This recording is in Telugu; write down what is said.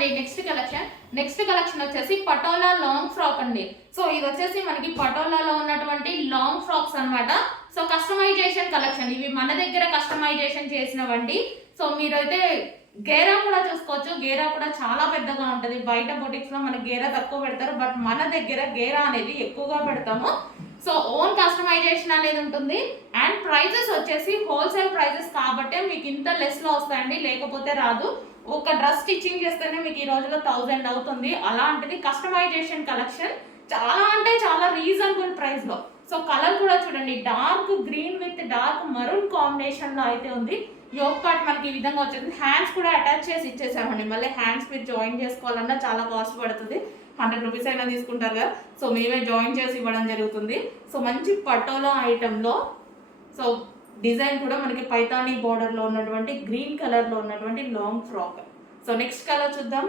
అండి నెక్స్ట్ కలెక్షన్ వచ్చేసి పటోలా లాంగ్ ఫ్రాక్ అండి. సో ఇది వచ్చేసి మనకి పటోలాలో ఉన్నటువంటి లాంగ్ ఫ్రాక్స్ అన్నమాట. సో కస్టమైజేషన్ కలెక్షన్, ఇవి మన దగ్గర కస్టమైజేషన్ చేసినవండి. సో మీరైతే గేరా కూడా చూసుకోవచ్చు. గేరా కూడా చాలా పెద్దగా ఉంటుంది. బయట బొటిక్స్ లో మనకి గేరా తక్కువ పెడతారు, బట్ మన దగ్గర గేరా అనేది ఎక్కువగా పెడతాము. సో ఓన్ కస్టమైజేషన్ అనేది ఉంటుంది. అండ్ ప్రైజెస్ వచ్చేసి హోల్సేల్ ప్రైజెస్ కాబట్టి మీకు ఇంత లెస్ లో వస్తాయండి, లేకపోతే రాదు. ఒక డ్రెస్ స్టిచ్చింగ్ చేస్తేనే మీకు ఈ రోజులో 1000 అవుతుంది. అలాంటిది కస్టమైజేషన్ కలెక్షన్ చాలా అంటే చాలా రీజనబుల్ ప్రైస్ లో. సో కలర్ కూడా చూడండి, dark green with dark maroon combination లో అయితే ఉంది. యోక్ పార్ట్ మనకి ఈ విధంగా వచ్చేది. హ్యాండ్స్ కూడా అటాచ్ చేసి ఇచ్చేసామండి. మళ్ళీ హ్యాండ్స్ మీరు జాయిన్ చేసుకోవాలన్నా చాలా కాస్ట్ పడుతుంది. 100 రూపీస్ అయినా తీసుకుంటారు కదా. సో మేమే జాయిన్ చేసి ఇవ్వడం జరుగుతుంది. సో మంచి పటోలా ఐటెంలో సో డిజైన్ కూడా మనకి పైతానీ బోర్డర్లో ఉన్నటువంటి గ్రీన్ కలర్లో ఉన్నటువంటి long frock. So next colour చూద్దాం.